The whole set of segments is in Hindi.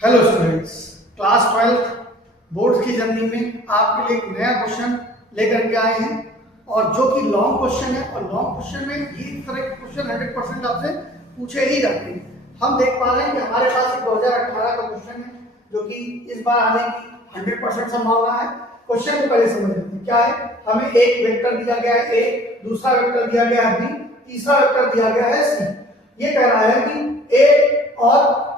हेलो स्टूडेंट्स, क्लास 12 बोर्ड की जर्नी में आपके लिए एक नया क्वेश्चन लेकर के आए हैं और जो कि लॉन्ग क्वेश्चन है। और लॉन्ग क्वेश्चन में ये तरह के क्वेश्चन 100% आपसे पूछे ही जाते हैं। हम देख पा रहे हैं कि हमारे पास एक 2018 का क्वेश्चन है जो कि इस बार आने की 100% संभावना है। क्वेश्चन को पहले समझ लेते हैं। क्या है, हमें एक वेक्टर दिया गया है ए, दूसरा वेक्टर दिया गया है बी, तीसरा वेक्टर दिया गया है सी। ये कह रहा है कि ए और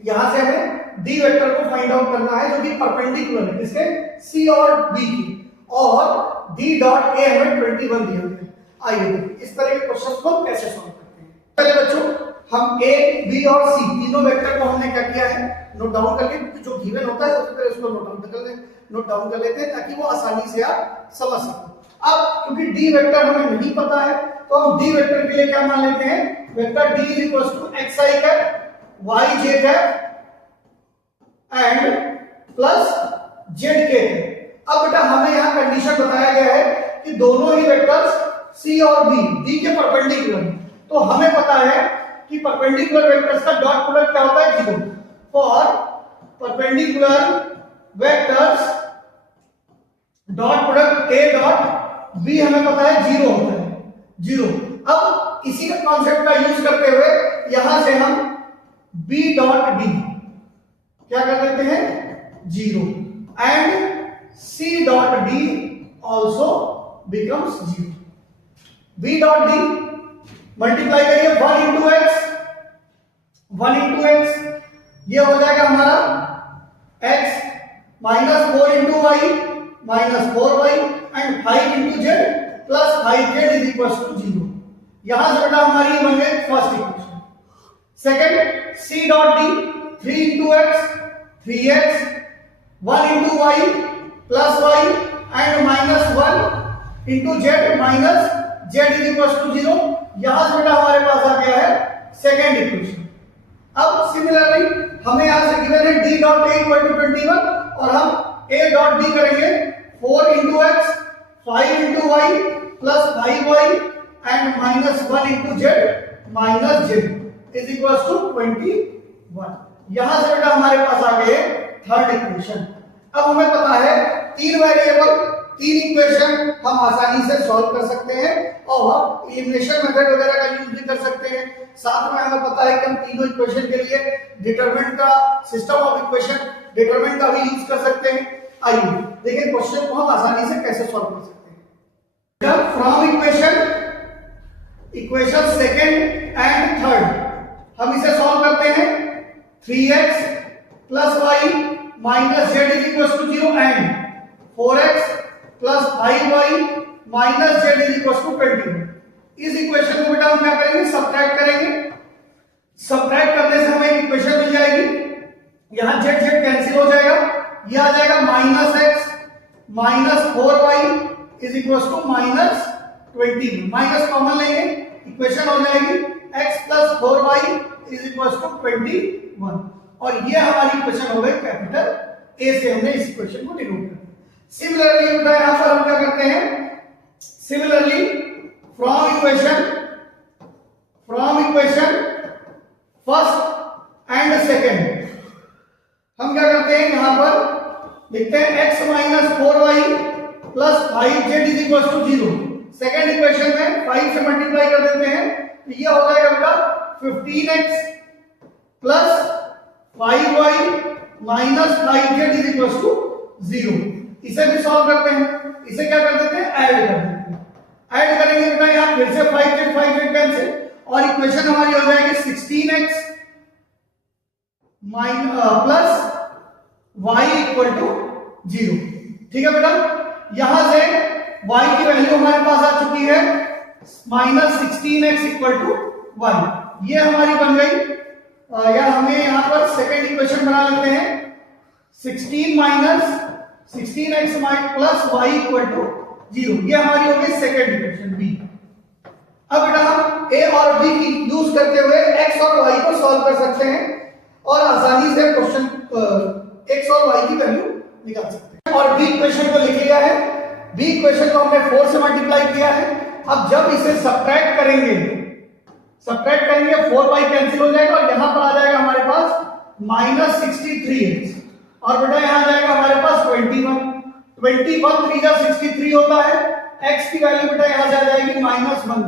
यहां से हमें डी वेक्टर को फाइंड आउट करना है जो कि परपेंडिकुलर है किसके, सी और बी की, और डी डॉट ए हमें 21 दिया गया है। आइए इस तरह के क्वेश्चन को कैसे सॉल्व करते हैं। पहले बच्चों हम ए, बी और सी तीनों वेक्टर को हमने क्या किया है, नोट डाउन करके जो गिवन होता है सबसे पहले उसको नोट डाउन कर लेते हैं ताकि वो आसानी से आप समझ सको। अब क्योंकि डी वेक्टर हमें नहीं पता है तो हम डी वेक्टर के लिए क्या मान लेते हैं, vector d is equal to x i cap y j cap and plus z k cap. अब बेटा हमें यहाँ कंडीशन बताया गया है कि दोनों ही वेक्टर्स c और b d के परपेंडिकुलर हैं। तो हमें पता है कि परपेंडिकुलर वेक्टर्स का डॉट प्रोडक्ट क्या होता है, 0। For perpendicular vectors dot product a dot b हमें पता है 0 होता है, 0। अब इसी का कॉन्सेप्ट का यूज करते हुए यहां से हम b डॉट d क्या कर देते हैं, 0, and c dot d also becomes 0। b dot d multiply करिए 1 इंटू x, ये हो जाएगा हमारा x minus 4 into y minus 4y and 5 into z plus 5z is equal to 0। यहां से बेटा हमारी बन गई first equation. Second c dot d 3 into x 3x 1 into y plus y and minus 1 into z minus z is equals to 0। यहां से बेटा हमारे पास आ गया है सेकंड इक्वेशन। अब सिमिलरली हमें यहां से गिवन है d dot a equal to 21 और हम a डॉट d करेंगे 4 into x 5 into y plus 5y and minus 1 into z minus z is equals to 21। यहां से बेटा हमारे पास आ गए थर्ड इक्वेशन। अब हमें पता है तीन वेरिएबल तीन इक्वेशन हम आसानी से सॉल्व कर सकते हैं और एलिमिनेशन मेथड वगैरह का यूज भी कर सकते हैं। साथ में हमें पता है कि हम तीनों इक्वेशन के लिए डिटरमिनेंट का सिस्टम ऑफ इक्वेशन डिटरमिनेंट का भी यूज कर सकते हैं। आइए देखिए क्वेश्चन को हम आसानी से कैसे सॉल्व कर सकते हैं। From equation second and third हम इसे सॉल्व करते हैं। 3x plus y minus z is equal to 0 and 4x plus 5y minus z is equal to 21। इस इक्वेशन को बेटा हम क्या करेंगे, सब्ट्रैक्ट करेंगे। सब्ट्रैक्ट करने से हमें एक इक्वेशन मिल जाएगी। यहां z z कैंसिल हो जाएगा, ये आ जाएगा minus x minus 4y is equal to minus 20। Minus common लेंगे, इक्वेशन हो जाएगी x plus 4y is equal to 21। और ये हमारी इक्वेशन हो गई कैपिटल A से हमने इस इक्वेशन को डिनोट कर दिया। सिमिलरली बेटा यहां पर हम क्या करते हैं, similarly from equation first and second हम क्या करते हैं, यहां पर लिखते हैं x minus 4y plus 5z is equal to 0। Second equation में 5 से मल्टीप्लाई कर देते हैं तो ये हो जाएगा बेटा 15x plus 5y minus 5z is equal to 0। इसे भी सॉल्व करते हैं, इसे क्या कर देते हैं, ऐड कर देते हैं। ऐड करेंगे बेटा यहां फिर से 5z कैंसिल और इक्वेशन हमारी हो जाएगी 16x plus y equal to 0। ठीक है बेटा, यहां से y की वैल्यू हमारे पास आ चुकी है minus 16x equal to y। ये हमारी बन गई, या हमें यहां पर सेकंड इक्वेशन बना लेते हैं 16 minus 16x plus y equal to 0। ये हमारी हो गई सेकंड इक्वेशन b। अब बेटा हम a और b की यूज करते हुए x और y को सॉल्व कर सकते हैं और आसानी से क्वेश्चन x और y की वैल्यू निकाल सकते हैं। और b इक्वेशन को लिख लिया है, b इक्वेशन को हमने 4 से मल्टीप्लाई किया है। अब जब इसे सब्ट्रैक्ट करेंगे 4y कैंसिल हो जाएगा और यहां पर आ जाएगा हमारे पास -63x और बेटा यहाँ जाएगा हमारे पास 21 3 जा 63 होता है। x की वैल्यू बेटा यहाँ से आ जाएगी -1।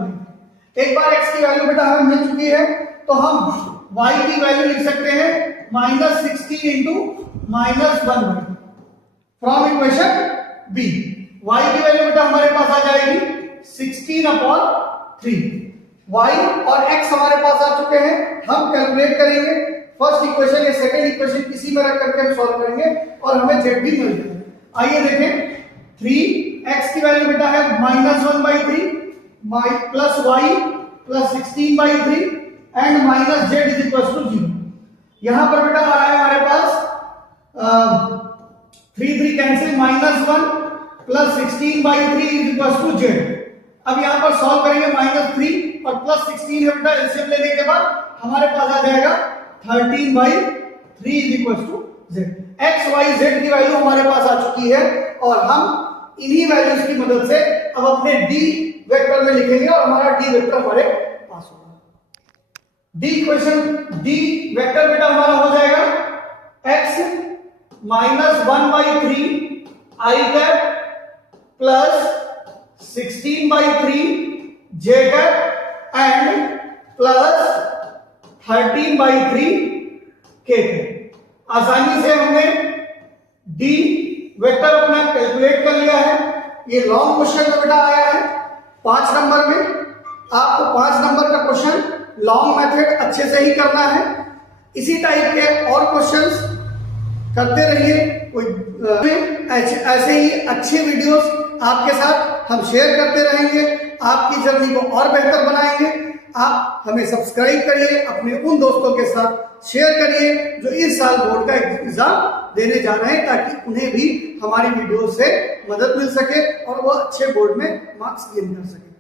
एक बार x की वैल्यू बेटा हमें मिल चुकी है तो हम y की वैल्यू लिख सकते हैं -16 into -1 from equation b। y की वैल्यू बेटा हमारे पास आ जाएगी 16/3। y और x हमारे पास आ चुके हैं, हम कैलकुलेट करेंगे फर्स्ट इक्वेशन या सेकंड इक्वेशन किसी में रख करके हम सॉल्व करेंगे और हमें z भी मिल जाएगा। आइए देखें 3x की वैल्यू बेटा है -1/3 plus y plus 16/3 and minus z is equal to 0। यहां पर बेटा आ रहा है हमारे पास 3 cancel -1 plus 16/3 is equal to z। अब यहां पर सॉल्व करेंगे -3 और प्लस 16 है बेटा, एलसीएम लेने के बाद हमारे पास आ जाएगा 13/3 is equal to z। x y z की वैल्यू हमारे पास आ चुकी है और हम इन्हीं वैल्यूज की मदद से अब अपने d वेक्टर में लिखेंगे और हमारा d वेक्टर हमारे पास होगा। d इक्वेशन d वेक्टर बेटा हमारा हो जाएगा x -1/3 i cap plus 16/3 j cap and plus 13/3 k cap. आसानी से हमने d वेक्टर अपना कैलकुलेट कर लिया है। ये लॉन्ग क्वेश्चन में बेटा आया है 5 नंबर में। आपको 5 नंबर का क्वेश्चन लॉन्ग मेथड अच्छे से ही करना है। इसी टाइप के और क्वेश्चंस करते रहिए। ऐसे ही अच्छे वीडियोस आपके साथ हम शेयर करते रहेंगे, आपकी जर्नी को और बेहतर बनाएंगे। आप हमें सब्सक्राइब करिए, अपने उन दोस्तों के साथ शेयर करिए जो इस साल बोर्ड का एग्जाम देने जा रहे हैं, ताकि उन्हें भी हमारी वीडियो से मदद मिल सके और वो अच्छे बोर्ड में मार्क्स गेन कर सके।